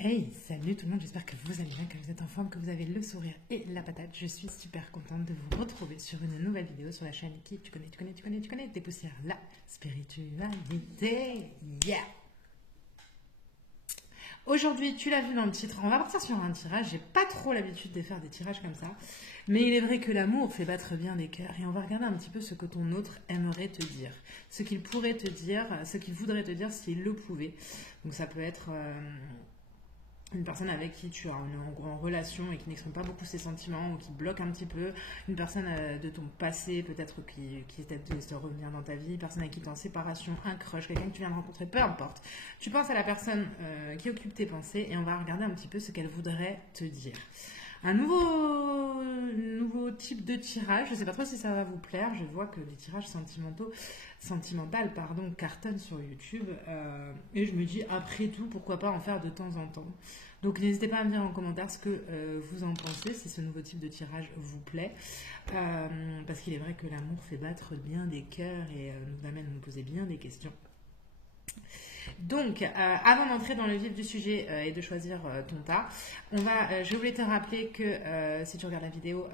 Hey, salut tout le monde, j'espère que vous allez bien, que vous êtes en forme, que vous avez le sourire et la patate. Je suis super contente de vous retrouver sur une nouvelle vidéo sur la chaîne qui, tu connais, dépoussière la spiritualité. Yeah! Aujourd'hui, tu l'as vu dans le titre, on va partir sur un tirage. J'ai pas trop l'habitude de faire des tirages comme ça, mais il est vrai que l'amour fait battre bien des cœurs et on va regarder un petit peu ce que ton autre aimerait te dire, ce qu'il pourrait te dire, ce qu'il voudrait te dire s'il le pouvait. Donc ça peut être une personne avec qui tu as en relation et qui n'exprime pas beaucoup ses sentiments ou qui bloque un petit peu, une personne de ton passé peut-être qui essaie de revenir dans ta vie, une personne avec qui tu es en séparation, un crush, quelqu'un que tu viens de rencontrer, peu importe. Tu penses à la personne qui occupe tes pensées et on va regarder un petit peu ce qu'elle voudrait te dire. Un nouveau type de tirage, je ne sais pas trop si ça va vous plaire, je vois que les tirages sentimentaux cartonnent sur YouTube et je me dis après tout pourquoi pas en faire de temps en temps. Donc n'hésitez pas à me dire en commentaire ce que vous en pensez, si ce nouveau type de tirage vous plaît, parce qu'il est vrai que l'amour fait battre bien des cœurs et nous amène à nous poser bien des questions. Donc, avant d'entrer dans le vif du sujet et de choisir ton tas, je voulais te rappeler que si tu regardes la vidéo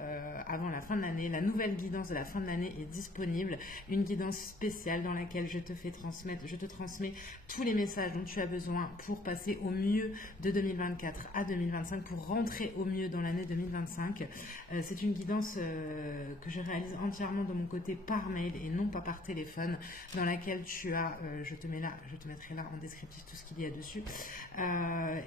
avant la fin de l'année, la nouvelle guidance de la fin de l'année est disponible. Une guidance spéciale dans laquelle je te transmets tous les messages dont tu as besoin pour passer au mieux de 2024 à 2025, pour rentrer au mieux dans l'année 2025. C'est une guidance que je réalise entièrement de mon côté par mail et non pas par téléphone, dans laquelle tu as, je te mettrai là en descriptif tout ce qu'il y a dessus.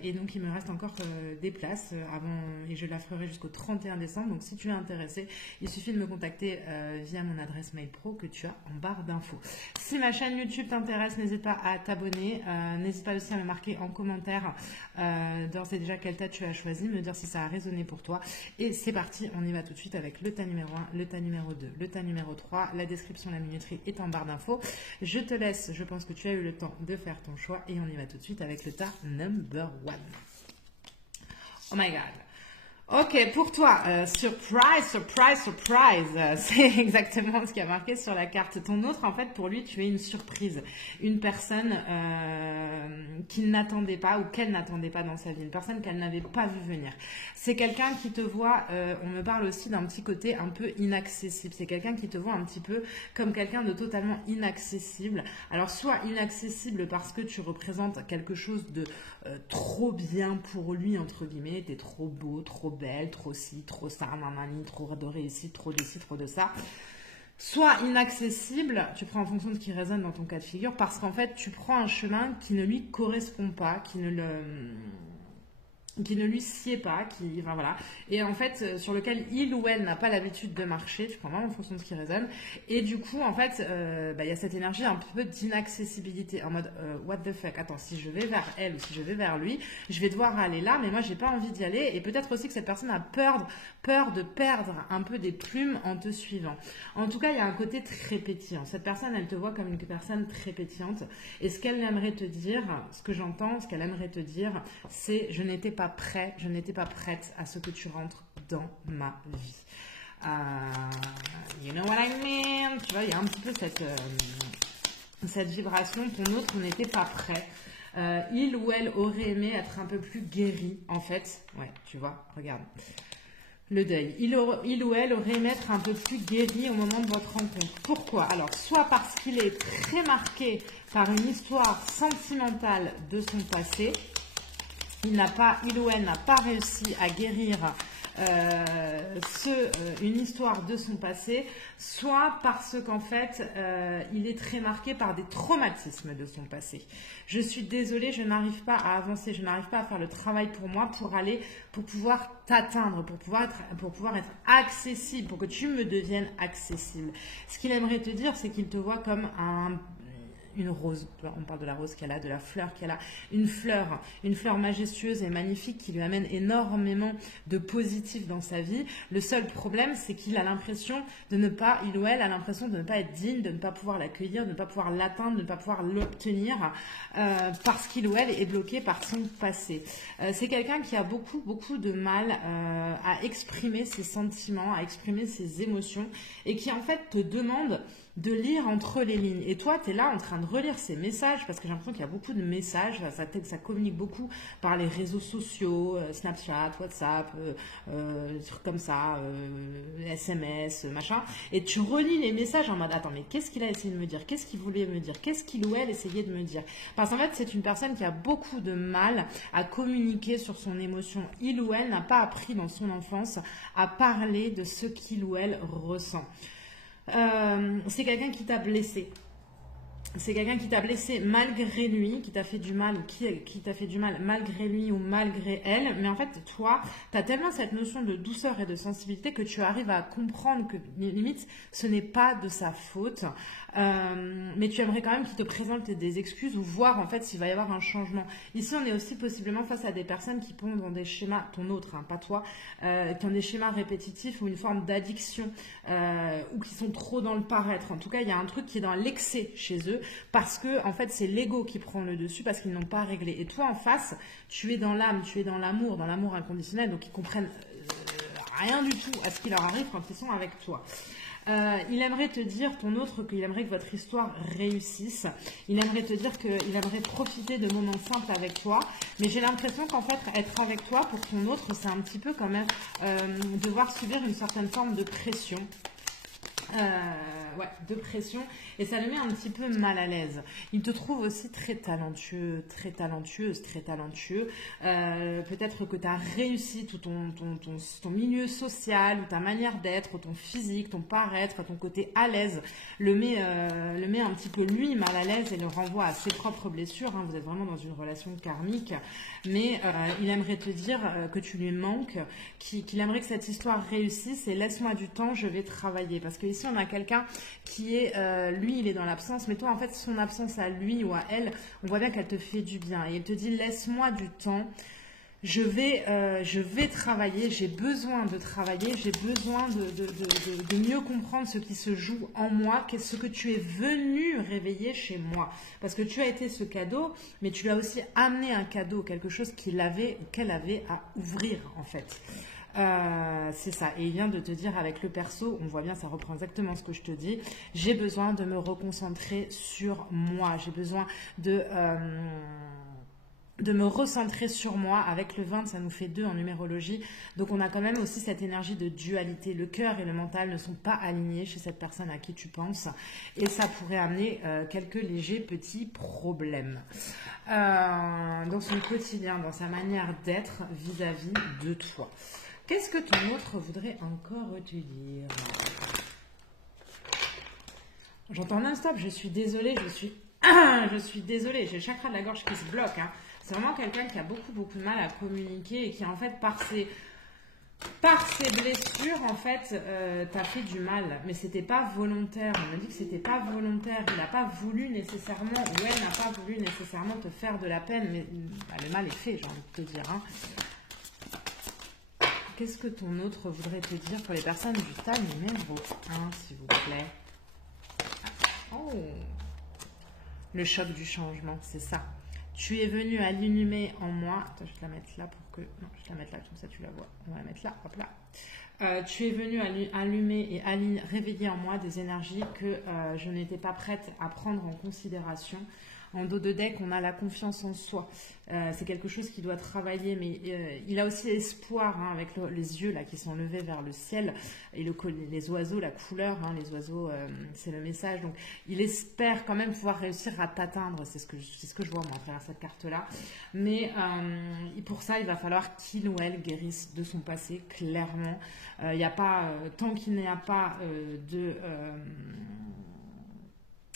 Et donc il me reste encore des places avant et je la ferai jusqu'au 31 décembre. Donc si tu es intéressé, il suffit de me contacter via mon adresse mail pro que tu as en barre d'infos. Si ma chaîne YouTube t'intéresse, n'hésite pas à t'abonner. N'hésite pas aussi à me marquer en commentaire d'ores et déjà quel tas tu as choisi, me dire si ça a résonné pour toi. Et c'est parti, on y va tout de suite avec le tas numéro 1, le tas numéro 2, le tas numéro 3. La description, la minuterie est en barre d'infos. Je te laisse, je pense que tu as eu le temps de faire ton choix et on y va tout de suite avec le tas number 1. Oh my god. Ok, pour toi, surprise, surprise, surprise, c'est exactement ce qui a marqué sur la carte. Ton autre, en fait, pour lui, tu es une surprise, une personne qu'il n'attendait pas ou qu'elle n'attendait pas dans sa vie, une personne qu'elle n'avait pas vu venir. C'est quelqu'un qui te voit, on me parle aussi d'un petit côté un peu inaccessible, c'est quelqu'un qui te voit un petit peu comme quelqu'un de totalement inaccessible. Alors, soit inaccessible parce que tu représentes quelque chose de trop bien pour lui, entre guillemets, t'es trop beau, trop belle, trop ci, trop ça, nanani, trop de réussite, trop de ci, trop de ça. Soit inaccessible, tu prends en fonction de ce qui résonne dans ton cas de figure, parce qu'en fait, tu prends un chemin qui ne lui correspond pas, qui ne lui sied pas, enfin voilà, et en fait sur lequel il ou elle n'a pas l'habitude de marcher, tu prends vraiment en fonction de ce qui résonne, et du coup en fait y a cette énergie un peu d'inaccessibilité, en mode what the fuck, attends, si je vais vers elle ou si je vais vers lui, je vais devoir aller là, mais moi j'ai pas envie d'y aller, et peut-être aussi que cette personne a peur de perdre un peu des plumes en te suivant. En tout cas, il y a un côté très pétillant. Cette personne, elle te voit comme une personne très pétillante, et ce qu'elle aimerait te dire, ce que j'entends, ce qu'elle aimerait te dire, c'est je n'étais pas prêt, je n'étais pas prête à ce que tu rentres dans ma vie. You know what I mean? Tu vois, il y a un petit peu cette vibration. Ton autre n'était pas prêt. Il ou elle aurait aimé être un peu plus guéri, en fait. Ouais, tu vois, regarde. Le deuil. Il ou elle aurait aimé être un peu plus guéri au moment de votre rencontre. Pourquoi? Alors, soit parce qu'il est très marqué par une histoire sentimentale de son passé. Il ou elle n'a pas réussi à guérir une histoire de son passé, soit parce qu'en fait, il est très marqué par des traumatismes de son passé. Je suis désolée, je n'arrive pas à avancer, je n'arrive pas à faire le travail pour moi, pour pouvoir t'atteindre, pour pouvoir être accessible, pour que tu me deviennes accessible. Ce qu'il aimerait te dire, c'est qu'il te voit comme une rose, on parle de la rose qu'elle a, de la fleur qu'elle a, une fleur majestueuse et magnifique qui lui amène énormément de positif dans sa vie. Le seul problème, c'est qu'il a l'impression il ou elle a l'impression de ne pas être digne, de ne pas pouvoir l'accueillir, de ne pas pouvoir l'atteindre, de ne pas pouvoir l'obtenir, parce qu'il ou elle est bloqué par son passé. C'est quelqu'un qui a beaucoup de mal à exprimer ses sentiments, à exprimer ses émotions, et qui en fait te demande de lire entre les lignes. Et toi, tu es là en train de relire ces messages parce que j'ai l'impression qu'il y a beaucoup de messages, ça communique beaucoup par les réseaux sociaux, Snapchat, WhatsApp, trucs comme ça, SMS, machin. Et tu relis les messages en mode, attends, mais qu'est-ce qu'il a essayé de me dire? Qu'est-ce qu'il voulait me dire? Qu'est-ce qu'il ou elle essayait de me dire? Parce qu'en fait, c'est une personne qui a beaucoup de mal à communiquer sur son émotion. Il ou elle n'a pas appris dans son enfance à parler de ce qu'il ou elle ressent. C'est quelqu'un qui t'a blessé. C'est quelqu'un qui t'a blessé malgré lui, qui t'a fait du mal ou qui t'a fait du mal malgré lui ou malgré elle. Mais en fait, toi, tu as tellement cette notion de douceur et de sensibilité que tu arrives à comprendre que limite, ce n'est pas de sa faute. Mais tu aimerais quand même qu'il te présente des excuses ou voir en fait s'il va y avoir un changement. Ici, on est aussi possiblement face à des personnes qui tombent dans des schémas, ton autre, hein, pas toi, qui ont des schémas répétitifs ou une forme d'addiction ou qui sont trop dans le paraître. En tout cas, il y a un truc qui est dans l'excès chez eux parce que en fait, c'est l'ego qui prend le dessus parce qu'ils n'ont pas réglé. Et toi, en face, tu es dans l'âme, tu es dans l'amour inconditionnel, donc ils comprennent rien du tout à ce qui leur arrive quand ils sont avec toi. Il aimerait te dire, ton autre, qu'il aimerait que votre histoire réussisse. Il aimerait te dire qu'il aimerait profiter de moments simples avec toi. Mais j'ai l'impression qu'en fait, être avec toi, pour ton autre, c'est un petit peu quand même devoir subir une certaine forme de pression. De pression, et ça le met un petit peu mal à l'aise. Il te trouve aussi très talentueux, très talentueuse, très talentueux. Peut-être que tu as réussi tout ton milieu social, ou ta manière d'être, ou ton physique, ton paraître, ton côté à l'aise, le met un petit peu lui mal à l'aise et le renvoie à ses propres blessures. Hein. Vous êtes vraiment dans une relation karmique, mais il aimerait te dire que tu lui manques, qu'il aimerait que cette histoire réussisse et laisse-moi du temps, je vais travailler. Parce qu'ici, on a quelqu'un qui est, lui, il est dans l'absence, mais toi, en fait, son absence à lui ou à elle, on voit bien qu'elle te fait du bien. Et il te dit, laisse-moi du temps, je vais travailler, j'ai besoin de travailler, j'ai besoin de mieux comprendre ce qui se joue en moi, ce que tu es venu réveiller chez moi. Parce que tu as été ce cadeau, mais tu lui as aussi amené un cadeau, quelque chose qu'elle avait à ouvrir, en fait. C'est ça, et il vient de te dire avec le perso, on voit bien, ça reprend exactement ce que je te dis, j'ai besoin de me reconcentrer sur moi, j'ai besoin de me recentrer sur moi. Avec le 20, ça nous fait 2 en numérologie, donc on a quand même aussi cette énergie de dualité, le cœur et le mental ne sont pas alignés chez cette personne à qui tu penses, et ça pourrait amener quelques légers petits problèmes dans son quotidien, dans sa manière d'être vis-à-vis de toi. Qu'est-ce que ton autre voudrait encore te dire? J'entends non-stop, je suis désolée, je suis désolée, j'ai le chakra de la gorge qui se bloque. Hein. C'est vraiment quelqu'un qui a beaucoup de mal à communiquer et qui en fait par ses blessures en fait t'a fait du mal. Mais c'était pas volontaire, on m'a dit que c'était pas volontaire, il n'a pas voulu nécessairement, ou elle n'a pas voulu nécessairement te faire de la peine, mais le mal est fait, j'ai envie de te dire. Hein. Qu'est-ce que ton autre voudrait te dire pour les personnes du tas numéro 1, s'il vous plaît? Oh, le choc du changement, c'est ça. Tu es venu allumer en moi. Attends, je vais te la mettre là pour que... Non, je vais te la mettre là, comme ça tu la vois. On va la mettre là, hop là. Tu es venu allumer et réveiller en moi des énergies que je n'étais pas prête à prendre en considération. En dos de deck, on a la confiance en soi. C'est quelque chose qui doit travailler, mais il a aussi espoir hein, avec les yeux là qui sont levés vers le ciel et les oiseaux, la couleur, hein, les oiseaux, c'est le message. Donc, il espère quand même pouvoir réussir à t'atteindre. C'est ce que je vois moi à travers cette carte-là. Mais pour ça, il va falloir qu'il ou elle guérisse de son passé, clairement. Il n'y a pas, tant qu'il n'y a pas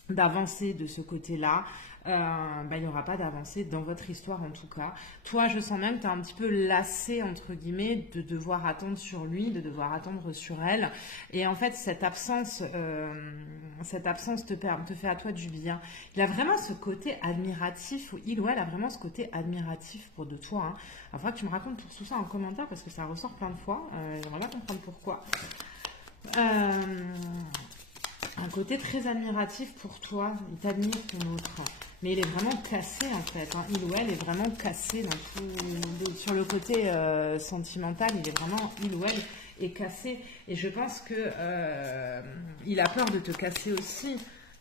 d'avancée de ce côté-là, il n'y aura pas d'avancée dans votre histoire en tout cas. Toi, je sens même que tu es un petit peu lassé, entre guillemets, de devoir attendre sur lui, de devoir attendre sur elle. Et en fait, cette absence te fait à toi du bien. Il a vraiment ce côté admiratif, il ou elle a vraiment ce côté admiratif de toi. Hein. Il faudra que tu me racontes tout ça en commentaire parce que ça ressort plein de fois. J'aimerais bien comprendre pourquoi. Un côté très admiratif pour toi, il t'admire ton autre. Mais il est vraiment cassé en fait, hein. Il ou elle est vraiment cassé sur le côté sentimental, il ou elle est cassé. Et je pense que il a peur de te casser aussi.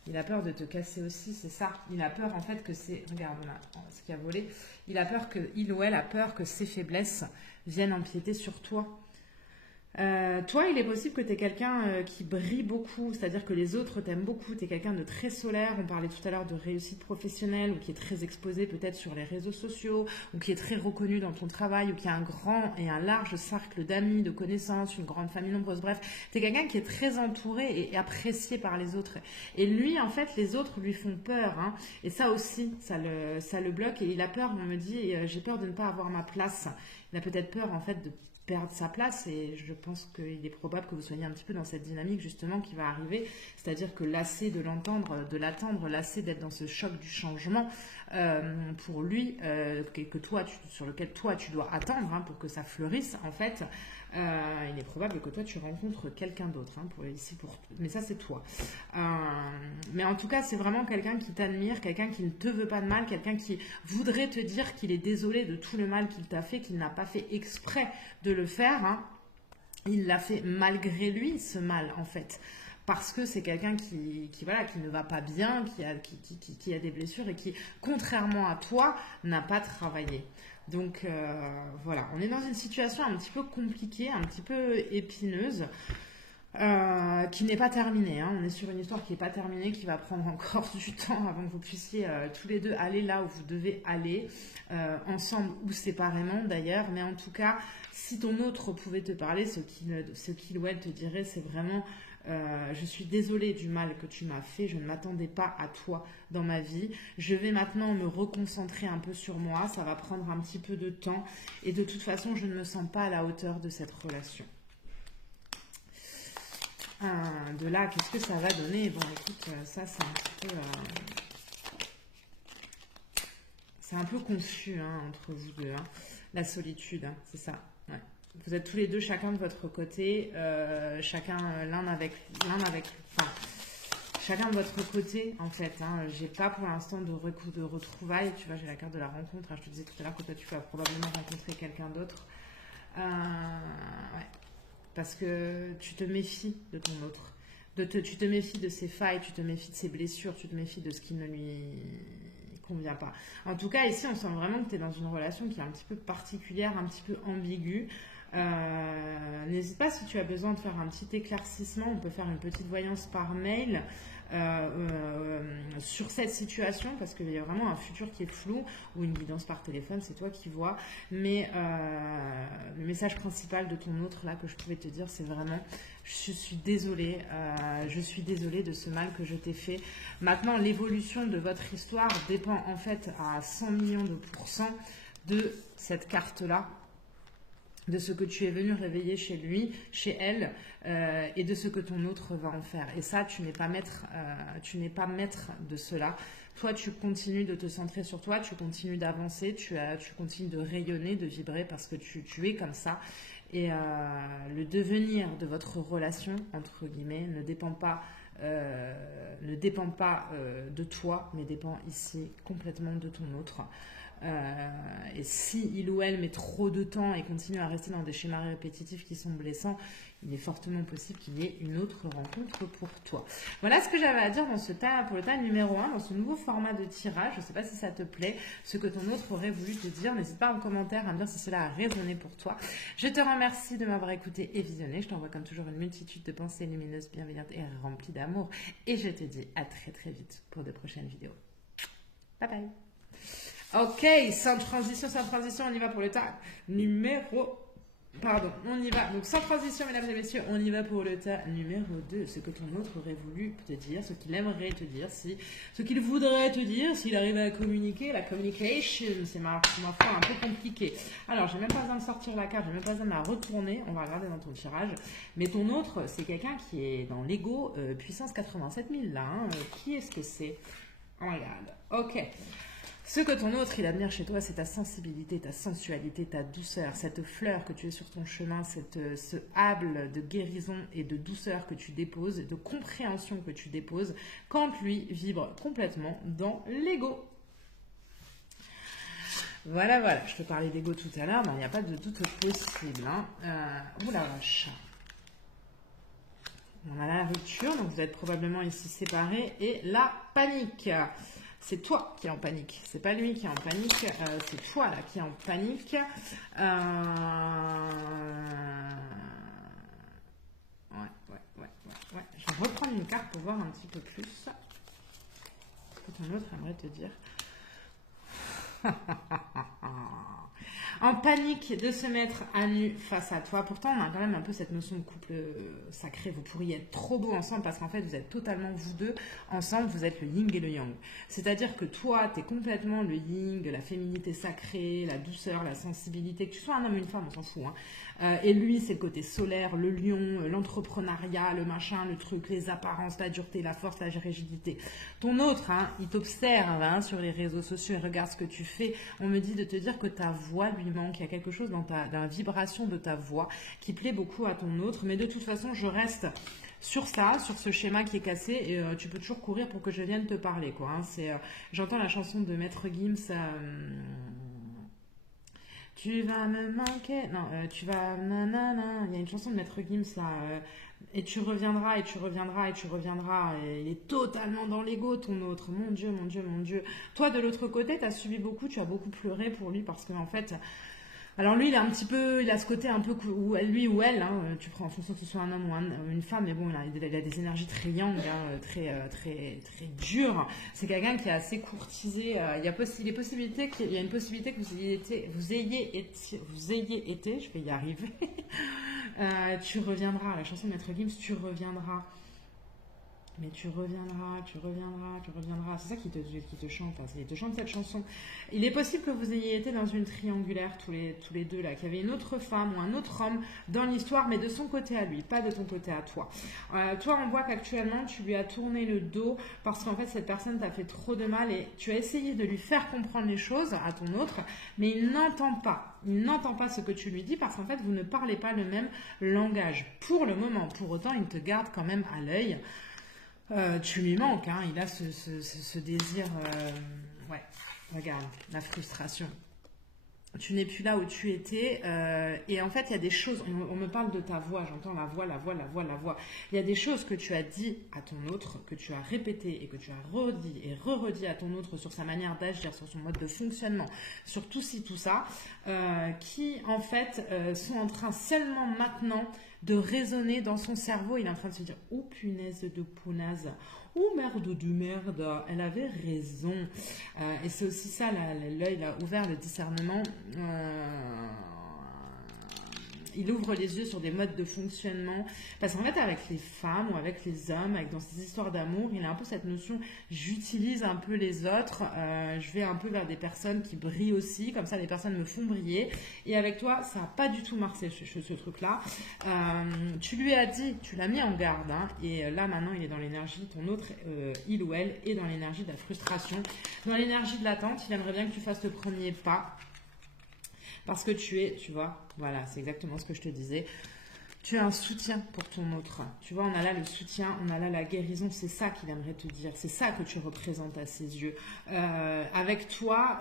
Il a peur de te casser aussi, c'est ça. Il a peur en fait que c'est... Regarde là, ce qui a volé. Il a peur que... Il ou elle a peur que ses faiblesses viennent empiéter sur toi. Toi, il est possible que tu es quelqu'un qui brille beaucoup, c'est-à-dire que les autres t'aiment beaucoup, tu es quelqu'un de très solaire, on parlait tout à l'heure de réussite professionnelle, ou qui est très exposé peut-être sur les réseaux sociaux, ou qui est très reconnu dans ton travail, ou qui a un grand et un large cercle d'amis, de connaissances, une grande famille nombreuse, bref, tu es quelqu'un qui est très entouré et apprécié par les autres. Et lui, en fait, les autres lui font peur, hein, et ça aussi, ça le bloque, et il a peur, on me dit, j'ai peur de ne pas avoir ma place. Il a peut-être peur, en fait, de perdre sa place et je pense qu'il est probable que vous soyez un petit peu dans cette dynamique justement qui va arriver, c'est-à-dire que lassé de l'entendre, de l'attendre, lassé d'être dans ce choc du changement pour lui, que toi, sur lequel toi tu dois attendre hein, pour que ça fleurisse en fait, il est probable que toi tu rencontres quelqu'un d'autre hein, mais ça c'est toi. Mais en tout cas c'est vraiment quelqu'un qui t'admire, quelqu'un qui ne te veut pas de mal, quelqu'un qui voudrait te dire qu'il est désolé de tout le mal qu'il t'a fait, qu'il n'a pas fait exprès de le faire, hein. Il l'a fait malgré lui, ce mal en fait, parce que c'est quelqu'un qui ne va pas bien, qui a des blessures et qui, contrairement à toi, n'a pas travaillé. Donc voilà, on est dans une situation un petit peu compliquée, un petit peu épineuse, qui n'est pas terminée. Hein. On est sur une histoire qui n'est pas terminée, qui va prendre encore du temps avant que vous puissiez tous les deux aller là où vous devez aller, ensemble ou séparément d'ailleurs. Mais en tout cas, si ton autre pouvait te parler, ce qu'il ou elle te dirait, c'est vraiment je suis désolée du mal que tu m'as fait, je ne m'attendais pas à toi dans ma vie, je vais maintenant me reconcentrer un peu sur moi, ça va prendre un petit peu de temps et de toute façon je ne me sens pas à la hauteur de cette relation. De là, qu'est-ce que ça va donner? Bon écoute, ça c'est un petit peu c'est un peu confus hein, entre vous deux, hein. La solitude, hein, c'est ça, ouais. Vous êtes tous les deux chacun de votre côté, chacun chacun de votre côté en fait. Hein. J'ai pas pour l'instant de retrouvailles. Tu vois, j'ai la carte de la rencontre. Hein. Je te disais tout à l'heure que toi tu vas probablement rencontrer quelqu'un d'autre. Ouais. Parce que tu te méfies de ton autre. Tu te méfies de ses failles, tu te méfies de ses blessures, tu te méfies de ce qui ne lui convient pas. En tout cas, ici, on sent vraiment que tu es dans une relation qui est un petit peu particulière, un petit peu ambiguë. N'hésite pas si tu as besoin de faire un petit éclaircissement, on peut faire une petite voyance par mail sur cette situation parce qu'il y a vraiment un futur qui est flou ou une guidance par téléphone, c'est toi qui vois, mais le message principal de ton autre là que je pouvais te dire c'est vraiment je suis désolée de ce mal que je t'ai fait. Maintenant l'évolution de votre histoire dépend en fait à 100 millions de pourcents de cette carte là, de ce que tu es venu réveiller chez lui, chez elle, et de ce que ton autre va en faire. Et ça, tu n'es pas maître de cela. Toi, tu continues de te centrer sur toi, tu continues d'avancer, tu continues de rayonner, de vibrer parce que tu es comme ça. Et le devenir de votre relation, entre guillemets, ne dépend pas de toi, mais dépend ici complètement de ton autre. Et si il ou elle met trop de temps et continue à rester dans des schémas répétitifs qui sont blessants, il est fortement possible qu'il y ait une autre rencontre pour toi. Voilà ce que j'avais à dire dans pour le tas numéro 1, dans ce nouveau format de tirage. Je ne sais pas si ça te plaît, ce que ton autre aurait voulu te dire. N'hésite pas en commentaire à me dire si cela a résonné pour toi. Je te remercie de m'avoir écouté et visionné. Je t'envoie comme toujours une multitude de pensées lumineuses, bienveillantes et remplies d'amour. Et je te dis à très très vite pour de prochaines vidéos. Bye bye. Ok, sans transition, on y va pour le tas numéro... Pardon, on y va. Donc sans transition, mesdames et messieurs, on y va pour le tas numéro 2. Ce que ton autre aurait voulu te dire, ce qu'il aimerait te dire, ce qu'il voudrait te dire, s'il arrivait à communiquer. La communication, c'est ma foi un peu compliqué. Alors, j'ai même pas besoin de sortir la carte, j'ai même pas besoin de la retourner. On va regarder dans ton tirage. Mais ton autre, c'est quelqu'un qui est dans l'ego puissance 87 000 là. Hein. Qui est-ce que c'est? On regarde. Ok. Ce que ton autre, il admire chez toi, c'est ta sensibilité, ta sensualité, ta douceur, cette fleur que tu es sur ton chemin, ce hable de guérison et de douceur que tu déposes, de compréhension que tu déposes, quand lui vibre complètement dans l'ego. Voilà, je te parlais d'ego tout à l'heure, mais il n'y a pas de doute possible. Hein. Oula vache. On a la rupture, donc vous êtes probablement ici séparés. Et la panique. C'est toi qui es en panique. C'est pas lui qui est en panique. C'est toi là qui est en panique. Ouais. Je vais reprendre une carte pour voir un petit peu plus ce que ton autre aimerait te dire. En panique de se mettre à nu face à toi. Pourtant, on a quand même un peu cette notion de couple sacré. Vous pourriez être trop beau ensemble parce qu'en fait, vous êtes totalement vous deux. Ensemble, vous êtes le yin et le yang. C'est-à-dire que toi, tu es complètement le yin, la féminité sacrée, la douceur, la sensibilité. Que tu sois un homme ou une femme, on s'en fout. Et lui, c'est le côté solaire, le lion, l'entrepreneuriat, le machin, le truc, les apparences, la dureté, la force, la rigidité. Ton autre, il t'observe sur les réseaux sociaux et regarde ce que tu fais. On me dit de te dire que ta voix lui manque. Il y a quelque chose dans la vibration de ta voix qui plaît beaucoup à ton autre. Mais de toute façon, je reste sur ça, sur ce schéma qui est cassé. Et tu peux toujours courir pour que je vienne te parler, quoi. J'entends la chanson de Maître Gims. Tu vas me manquer. Non, tu vas. Nanana. Il y a une chanson de Maître Gims là. Et tu reviendras, et tu reviendras, et tu reviendras. Et il est totalement dans l'ego, ton autre. Mon Dieu, mon Dieu, mon Dieu. Toi, de l'autre côté, tu as subi beaucoup, tu as beaucoup pleuré pour lui parce qu'en fait. Alors lui, il a un petit peu, il a ce côté un peu, lui ou elle, tu prends en fonction que ce soit un homme ou une femme, mais bon, il a des énergies très yang, très dures. C'est quelqu'un qui est assez courtisé. Il y a une possibilité que vous ayez été, je vais y arriver. Tu reviendras, la chanson de Maître Gims, tu reviendras. Mais tu reviendras. C'est ça qui te chante. Il te chante cette chanson. Il est possible que vous ayez été dans une triangulaire tous les deux là, qu'il y avait une autre femme ou un autre homme dans l'histoire, mais de son côté à lui, pas de ton côté à toi. Toi, on voit qu'actuellement, tu lui as tourné le dos parce qu'en fait, cette personne t'a fait trop de mal et tu as essayé de lui faire comprendre les choses à ton autre, mais il n'entend pas. Il n'entend pas ce que tu lui dis parce qu'en fait, vous ne parlez pas le même langage pour le moment. Pour autant, il te garde quand même à l'œil. Tu lui manques, il a ce désir, ouais, regarde, la frustration. Tu n'es plus là où tu étais, et en fait, il y a des choses, on me parle de ta voix, j'entends la voix. Il y a des choses que tu as dit à ton autre, que tu as répété et que tu as redit et re-redit à ton autre sur sa manière d'agir, sur son mode de fonctionnement, sur tout ci, tout ça, qui en fait sont en train seulement maintenant de résonner dans son cerveau. Il est en train de se dire « Oh punaise de punaise !» Oh merde de merde, elle avait raison. Et c'est aussi ça, l'œil a ouvert le discernement. Il ouvre les yeux sur des modes de fonctionnement. Parce qu'en fait, avec les femmes ou avec les hommes, dans ces histoires d'amour, il a un peu cette notion, j'utilise un peu les autres, je vais un peu vers des personnes qui brillent aussi, comme ça les personnes me font briller. Et avec toi, ça n'a pas du tout marché ce truc-là. Tu lui as dit, tu l'as mis en garde, et là maintenant il est dans l'énergie, ton autre, il ou elle, est dans l'énergie de la frustration, dans l'énergie de l'attente. Il aimerait bien que tu fasses le premier pas. Parce que tu vois, voilà, c'est exactement ce que je te disais. Tu as un soutien pour ton autre. Tu vois, on a là le soutien, on a là la guérison. C'est ça qu'il aimerait te dire. C'est ça que tu représentes à ses yeux. Avec toi,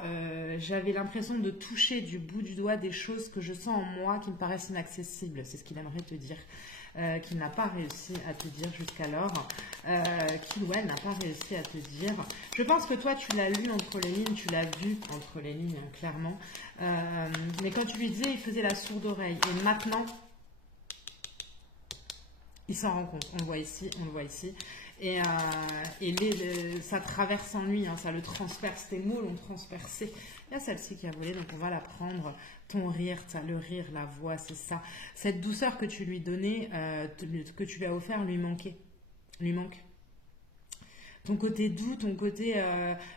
j'avais l'impression de toucher du bout du doigt des choses que je sens en moi qui me paraissent inaccessibles. C'est ce qu'il aimerait te dire. Qu'il n'a pas réussi à te dire jusqu'alors, qu'il ou elle n'a pas réussi à te dire. Je pense que toi, tu l'as lu entre les lignes, tu l'as vu entre les lignes, clairement. Mais quand tu lui disais, il faisait la sourde oreille. Et maintenant, il s'en rend compte. On le voit ici, on le voit ici. Et ça traverse en lui, ça le transperce. Tes mots l'ont transpercé. Il y a celle-ci qui a volé, donc on va la prendre. Ton rire, le rire, la voix, c'est ça. Cette douceur que tu lui donnais, que tu lui as offert, lui manquait. Lui manque. Ton côté doux, ton côté...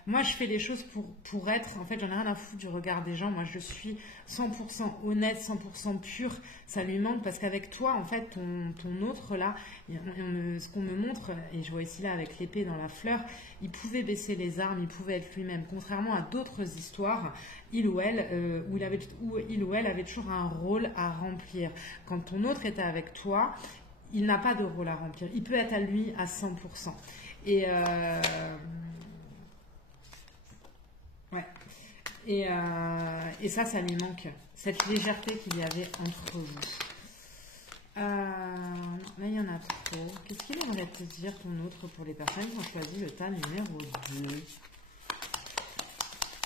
moi, je fais les choses pour être... En fait, j'en ai rien à foutre du regard des gens. Moi, je suis 100% honnête, 100% pure. Ça lui manque parce qu'avec toi, en fait, ton autre, là, ce qu'on me montre, et je vois ici, là, avec l'épée dans la fleur, il pouvait baisser les armes, il pouvait être lui-même. Contrairement à d'autres histoires, il ou elle avait toujours un rôle à remplir. Quand ton autre était avec toi, il n'a pas de rôle à remplir. Il peut être à lui à 100%. Et ouais. Et ça lui manque. Cette légèreté qu'il y avait entre vous. Là, il y en a trop. Qu'est-ce qu'il aimerait te dire ton autre pour les personnes qui ont choisi le tas numéro 2?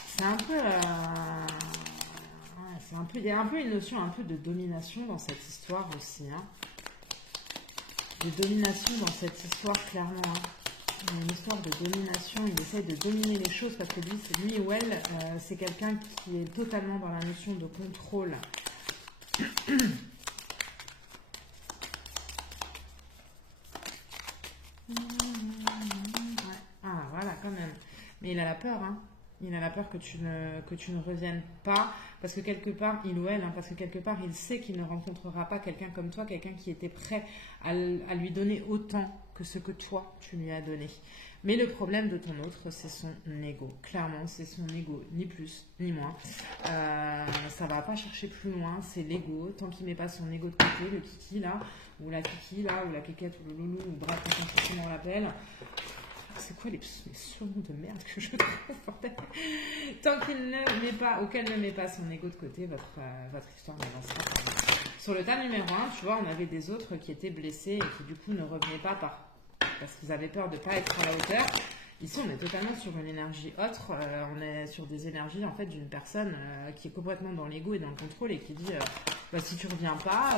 C'est un peu... il y a un peu une notion un peu de domination dans cette histoire aussi. Hein. De domination dans cette histoire, clairement. Hein. Il y a une histoire de domination. Il essaye de dominer les choses parce que lui ou elle, c'est quelqu'un qui est totalement dans la notion de contrôle. Ah, voilà, quand même. Mais il a la peur, hein. Il a la peur que tu ne reviennes pas, parce que quelque part, il ou elle, hein, parce que quelque part, il sait qu'il ne rencontrera pas quelqu'un comme toi, quelqu'un qui était prêt à lui donner autant que ce que toi, tu lui as donné. Mais le problème de ton autre, c'est son ego. Clairement, c'est son ego, ni plus, ni moins. Ça va pas chercher plus loin, c'est l'ego. Tant qu'il met pas son ego de côté, le kiki là, ou la kiki là, ou la kékette, ou le loulou, ou bref, comment on l'appelle. C'est quoi les surnoms de merde que je trouve, bordel. Tant qu'il ne met pas, ou qu'elle ne met pas son ego de côté, votre histoire n'avancera pas. Sur le tas numéro 1, tu vois, on avait des autres qui étaient blessés et qui du coup ne revenaient pas parce qu'ils avaient peur de ne pas être à la hauteur. Ici, on est totalement sur une énergie autre. On est sur des énergies en fait d'une personne qui est complètement dans l'ego et dans le contrôle et qui dit bah, si tu reviens pas,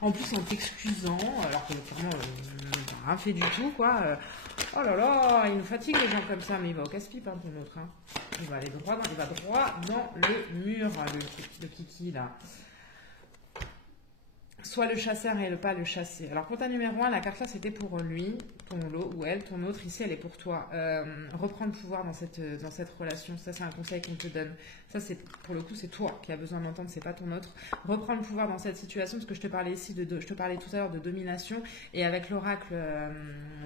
en plus en t'excusant, alors que clairement, il n'a rien fait du tout, quoi. Oh là là, il nous fatigue les gens comme ça, mais il va au casse-pipe, hein, ton autre. Hein. Il va aller droit dans le mur, le kiki là. Soit le chasseur et pas le chassé. Alors pour ta numéro 1, la carte là c'était pour lui, ton lot ou elle, ton autre ici elle est pour toi. Reprendre pouvoir dans cette relation, ça c'est un conseil qu'on te donne. Ça c'est pour le coup c'est toi qui as besoin d'entendre, c'est pas ton autre. Reprendre pouvoir dans cette situation parce que je te parlais ici je te parlais tout à l'heure de domination et avec l'oracle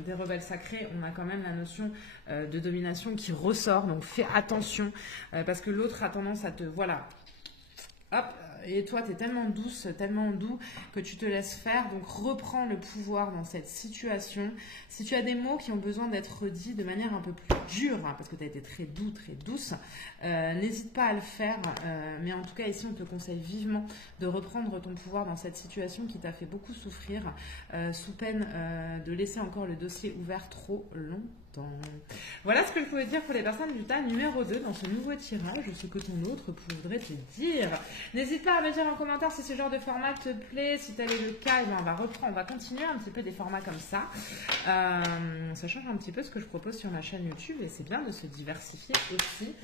des rebelles sacrés, on a quand même la notion de domination qui ressort. Donc fais attention parce que l'autre a tendance à te hop. Et toi, tu es tellement douce, tellement doux que tu te laisses faire. Donc, reprends le pouvoir dans cette situation. Si tu as des mots qui ont besoin d'être dits de manière un peu plus dure, hein, parce que tu as été très doux, très douce, n'hésite pas à le faire. Mais en tout cas, ici, on te conseille vivement de reprendre ton pouvoir dans cette situation qui t'a fait beaucoup souffrir, sous peine de laisser encore le dossier ouvert trop longtemps. Voilà ce que je pouvais dire pour les personnes du tas numéro 2 dans ce nouveau tirage, ce que ton autre voudrait te dire. N'hésite pas à me dire en commentaire si ce genre de format te plaît, si tel est le cas, et bien on va continuer un petit peu des formats comme ça. Ça change un petit peu ce que je propose sur ma chaîne YouTube et c'est bien de se diversifier aussi.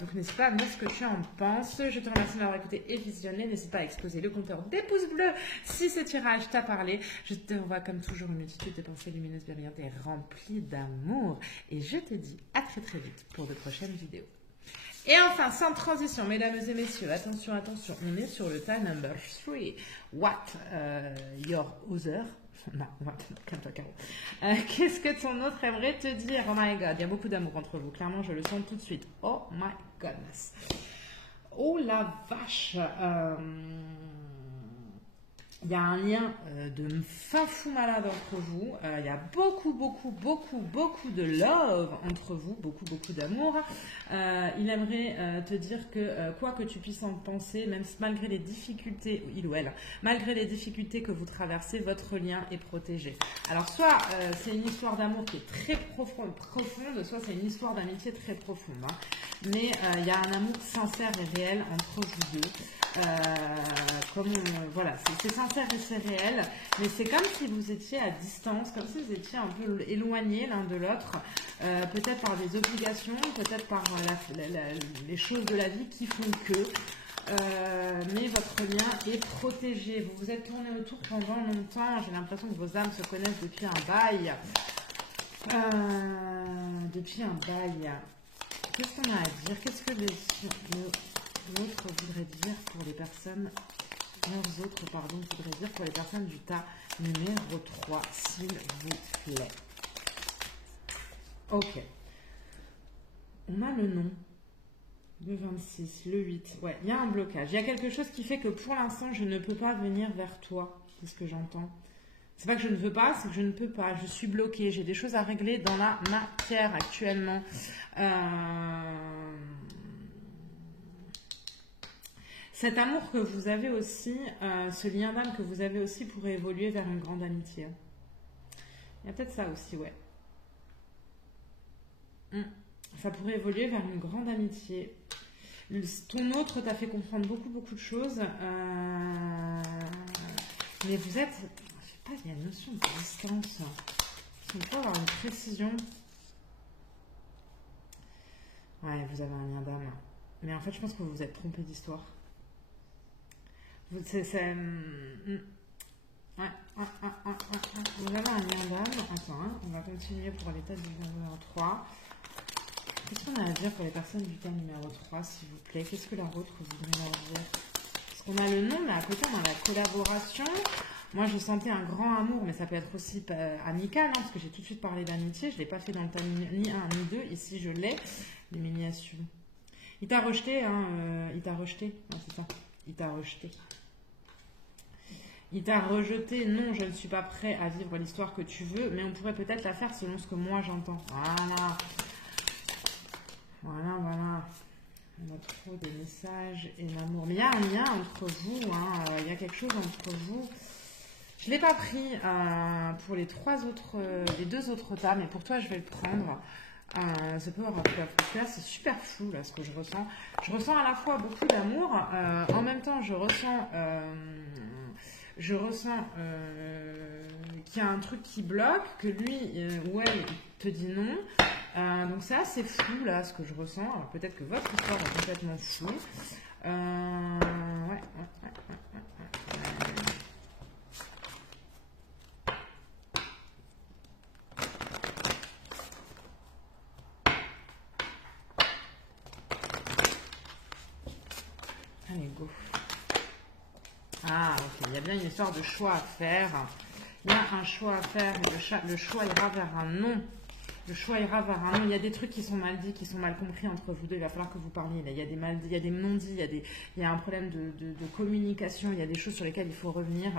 Donc n'hésite pas à me dire ce que tu en penses. Je te remercie de m'avoir écouté et visionné. N'hésite pas à exploser le compteur des pouces bleus si ce tirage t'a parlé. Je te revois comme toujours une multitude de pensées lumineuses, bienveillantes et remplies d'amour. Et je te dis à très très vite pour de prochaines vidéos. Et enfin, sans transition, mesdames et messieurs, attention, attention, on est sur le tas number 3. What your other... Non, calme-toi, Caro. Qu'est-ce que ton autre aimerait te dire? Oh my god, il y a beaucoup d'amour entre vous. Clairement, je le sens tout de suite. Oh my goodness. Oh la vache. Il y a un lien de fin fou malade entre vous. Il y a beaucoup de love entre vous. Beaucoup d'amour. Il aimerait te dire que quoi que tu puisses en penser, même malgré les difficultés, il ou elle, malgré les difficultés que vous traversez, votre lien est protégé. Alors soit c'est une histoire d'amour qui est très profonde, soit c'est une histoire d'amitié très profonde. Hein. Mais il y a un amour sincère et réel entre vous deux. Voilà, c'est sincère et c'est réel, mais c'est comme si vous étiez à distance, comme si vous étiez un peu éloignés l'un de l'autre, peut-être par des obligations, peut-être par les choses de la vie qui font que, mais votre lien est protégé. Vous vous êtes tourné autour pendant longtemps, j'ai l'impression que vos âmes se connaissent depuis un bail. Qu'est-ce qu'on a à dire? Qu'est-ce que l'autre voudrait dire pour les personnes, voudraient dire pour les personnes du tas numéro 3, s'il vous plaît. Ok. On a le nom, le 26, le 8. Ouais, il y a un blocage. Il y a quelque chose qui fait que pour l'instant, je ne peux pas venir vers toi. C'est ce que j'entends. C'est pas que je ne veux pas, c'est que je ne peux pas. Je suis bloquée. J'ai des choses à régler dans la matière actuellement. Cet amour que vous avez aussi, ce lien d'âme que vous avez aussi pourrait évoluer vers une grande amitié. Il y a peut-être ça aussi, ouais. Ça pourrait évoluer vers une grande amitié. Ton autre t'a fait comprendre beaucoup de choses. Mais vous êtes... Je sais pas, il y a une notion de distance. Il faut avoir une précision. Ouais, vous avez un lien d'âme. Mais en fait, je pense que vous vous êtes trompé d'histoire. Ouais, vous avez un lien d'âme. Attends, hein, on va continuer pour l'état du numéro 3. Qu'est-ce qu'on a à dire pour les personnes du thème numéro 3, s'il vous plaît? Qu'est-ce que la vôtre voudrait leur dire? Parce qu'on a le nom, mais à côté, on a la collaboration. Moi, je sentais un grand amour, mais ça peut être aussi amical, hein, parce que j'ai tout de suite parlé d'amitié. Je ne l'ai pas fait dans le thème ni 1 ni 2. Ici, je l'ai. L'humiliation. Il t'a rejeté, hein, il t'a rejeté. Ouais, c'est ça. Il t'a rejeté. Il t'a rejeté. Non, je ne suis pas prêt à vivre l'histoire que tu veux, mais on pourrait peut-être la faire selon ce que moi j'entends. Voilà. Voilà. On a trop de messages et l'amour. Mais il y a un lien entre vous, hein. Il y a quelque chose entre vous. Je ne l'ai pas pris pour les deux autres tas, mais pour toi, je vais le prendre. The Power of Love. C'est super flou, là, ce que je ressens. Je ressens à la fois beaucoup d'amour. En même temps, je ressens qu'il y a un truc qui bloque, que lui ou elle te dit non. Donc c'est assez flou là ce que je ressens. Alors peut-être que votre histoire est complètement floue. Ouais. Allez, go. Ah, ok. Il y a bien une histoire de choix à faire. Il y a un choix à faire et le choix ira vers un non. Le choix ira vers un non. Il y a des trucs qui sont mal dits, qui sont mal compris entre vous deux. Il va falloir que vous parliez. Là. Il y a des mal dits, il y a des non-dits, il y a un problème de communication. Il y a des choses sur lesquelles il faut revenir.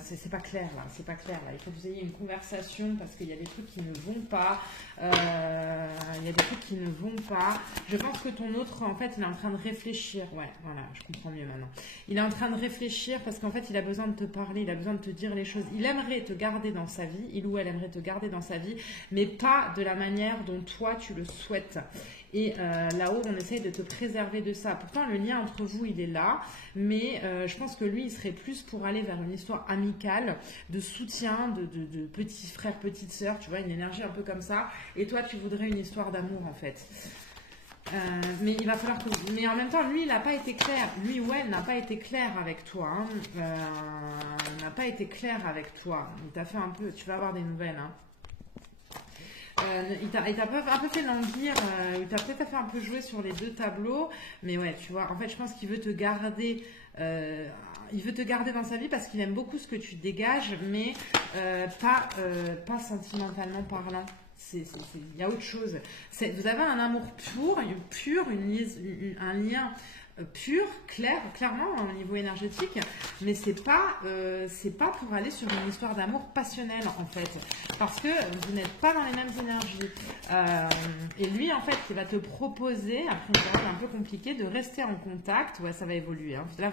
C'est pas clair là. C'est pas clair là. Il faut que vous ayez une conversation parce qu'il y a des trucs qui ne vont pas. Il y a des trucs qui ne vont pas. Je pense que ton autre, en fait, il est en train de réfléchir. Ouais, voilà, je comprends mieux maintenant. Il est en train de réfléchir parce qu'en fait, il a besoin de te parler. Il a besoin de te dire les choses. Il aimerait te garder dans sa vie. Il ou elle aimerait te garder dans sa vie, mais pas de la manière dont toi tu le souhaites. Et là-haut, on essaye de te préserver de ça. Pourtant, le lien entre vous, il est là, mais je pense que lui, il serait plus pour aller vers une histoire amicale, de soutien, de petit frère, petite sœur, tu vois, une énergie un peu comme ça. Et toi, tu voudrais une histoire d'amour, en fait. Mais il va falloir que... Mais en même temps, lui, il n'a pas été clair. Lui ou elle n'a pas été clair avec toi. Hein. N'a pas été clair avec toi. Il t'a fait un peu... Tu vas avoir des nouvelles, hein. Il t'a un peu fait languir, il t'a peut-être fait un peu jouer sur les deux tableaux, mais ouais, tu vois, en fait, je pense qu'il veut te garder, dans sa vie parce qu'il aime beaucoup ce que tu dégages, mais pas sentimentalement parlant. Il y a autre chose. Vous avez un amour pur, un lien pur, clairement au niveau énergétique, mais c'est pas pour aller sur une histoire d'amour passionnel en fait, parce que vous n'êtes pas dans les mêmes énergies. Et lui en fait, il va te proposer après une période un peu compliquée de rester en contact. Ouais, ça va évoluer. Hein. Là,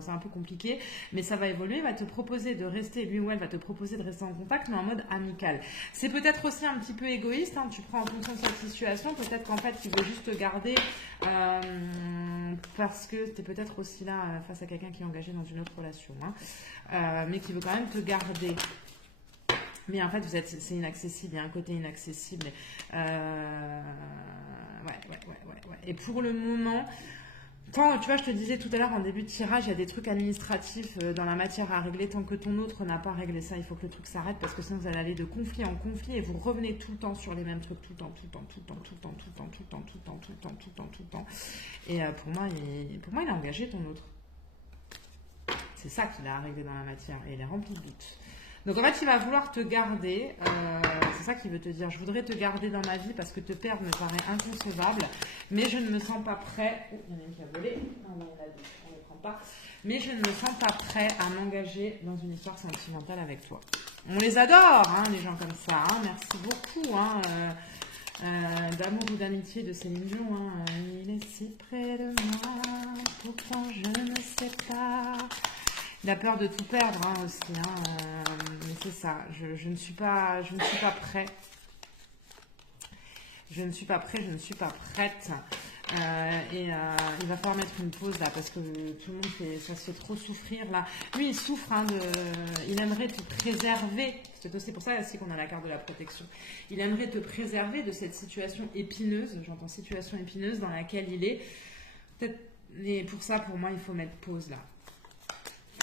c'est un peu compliqué, mais ça va évoluer. Il va te proposer de rester, lui ou elle va te proposer de rester en contact, mais en mode amical. C'est peut-être aussi un petit peu égoïste. Hein. Tu prends en fonction de cette situation. Peut-être qu'en fait, il veut juste te garder. Parce que tu es peut-être aussi là face à quelqu'un qui est engagé dans une autre relation, hein, mais qui veut quand même te garder. Mais en fait, c'est inaccessible, il y a un côté inaccessible. Ouais. Et pour le moment, quand, tu vois, je te disais tout à l'heure en début de tirage, il y a des trucs administratifs dans la matière à régler. Tant que ton autre n'a pas réglé ça, il faut que le truc s'arrête parce que sinon vous allez aller de conflit en conflit et vous revenez tout le temps sur les mêmes trucs, tout le temps. Et pour moi, il a engagé ton autre. C'est ça qu'il a réglé dans la matière et il est rempli de doutes. Donc en fait, il va vouloir te garder, c'est ça qu'il veut te dire, je voudrais te garder dans ma vie parce que te perdre me paraît inconcevable, mais je ne me sens pas prêt, il y en a une qui a volé, non, il y en a deux, on ne les prend pas, mais je ne me sens pas prêt à m'engager dans une histoire sentimentale avec toi. On les adore, hein, les gens comme ça, hein, merci beaucoup, hein, d'amour ou d'amitié de Céline Dion. Hein. Il est si près de moi, pourtant je ne sais pas. Il a peur de tout perdre hein, aussi. Hein. Mais c'est ça, je ne suis pas prêt. Je ne suis pas prêt, je ne suis pas prête. Il va falloir mettre une pause là parce que tout le monde ça se fait trop souffrir là. Lui il souffre, hein, il aimerait te préserver. C'est aussi pour ça aussi qu'on a la carte de la protection. Il aimerait te préserver de cette situation épineuse, j'entends situation épineuse dans laquelle il est. Et pour ça, pour moi, il faut mettre pause là.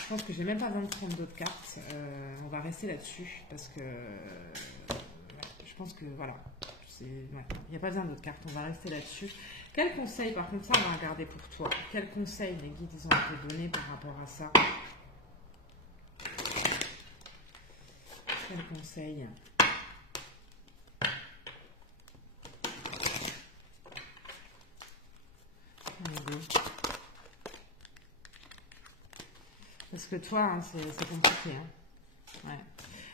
Je pense que je n'ai même pas besoin de prendre d'autres cartes. On va rester là-dessus parce que je pense que voilà. Il n'y a pas besoin d'autres cartes, on va rester là-dessus. Quel conseil, par contre, ça on va regarder pour toi. Quel conseil les guides ils ont te donné par rapport à ça? Quel conseil? Parce que toi, hein, c'est compliqué. Hein. Ouais.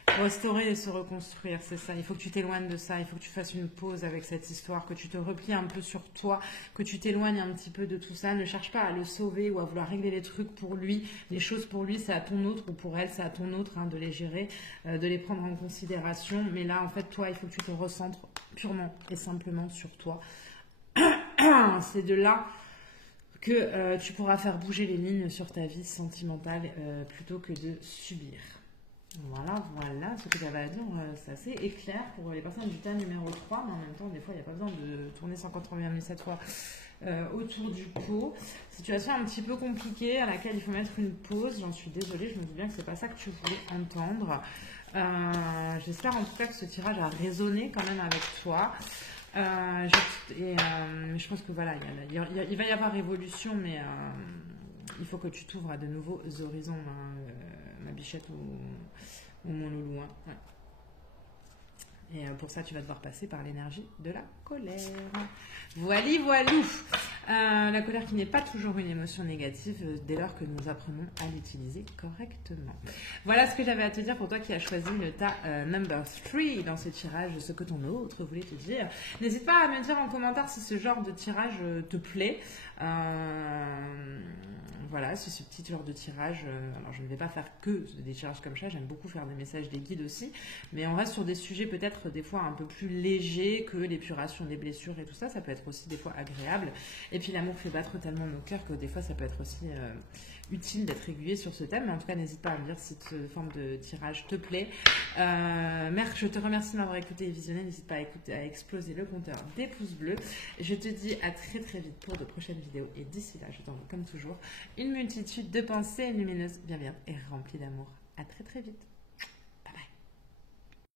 Restaurer et se reconstruire, c'est ça. Il faut que tu t'éloignes de ça. Il faut que tu fasses une pause avec cette histoire, que tu te replies un peu sur toi, que tu t'éloignes un petit peu de tout ça. Ne cherche pas à le sauver ou à vouloir régler les trucs pour lui. Les choses pour lui, c'est à ton autre ou pour elle, c'est à ton autre hein, de les gérer, de les prendre en considération. Mais là, en fait, toi, il faut que tu te recentres purement et simplement sur toi. C'est de là que tu pourras faire bouger les lignes sur ta vie sentimentale plutôt que de subir. Voilà, voilà ce que j'avais à dire, c'est assez éclair pour les personnes du tas numéro 3, mais en même temps, des fois, il n'y a pas besoin de tourner 181 007 fois autour du pot. Situation un petit peu compliquée à laquelle il faut mettre une pause, j'en suis désolée, je me dis bien que c'est pas ça que tu voulais entendre. J'espère en tout cas que ce tirage a résonné quand même avec toi. Je pense que voilà, il va y avoir évolution, mais il faut que tu t'ouvres à de nouveaux horizons, hein, ma bichette ou mon loulou. Hein. Ouais. Et pour ça, tu vas devoir passer par l'énergie de la colère. Voili, voilou. La colère qui n'est pas toujours une émotion négative dès lors que nous apprenons à l'utiliser correctement. Voilà ce que j'avais à te dire pour toi qui as choisi le tas number 3 dans ce tirage, ce que ton autre voulait te dire. N'hésite pas à me dire en commentaire si ce genre de tirage te plaît. Voilà, c'est ce petit genre de tirage. Alors, je ne vais pas faire que des tirages comme ça. J'aime beaucoup faire des messages des guides aussi. Mais on reste sur des sujets peut-être des fois un peu plus légers que l'épuration des blessures et tout ça. Ça peut être aussi des fois agréable. Et puis, l'amour fait battre tellement nos cœurs que des fois, ça peut être aussi utile d'être aiguillé sur ce thème. Mais en tout cas, n'hésite pas à me dire si cette forme de tirage te plaît. Je te remercie de m'avoir écouté et visionné. N'hésite pas à exploser le compteur des pouces bleus. Je te dis à très très vite pour de prochaines vidéos. Et d'ici là, je t'envoie comme toujours une multitude de pensées lumineuses, bienveillantes et remplies d'amour. À très très vite.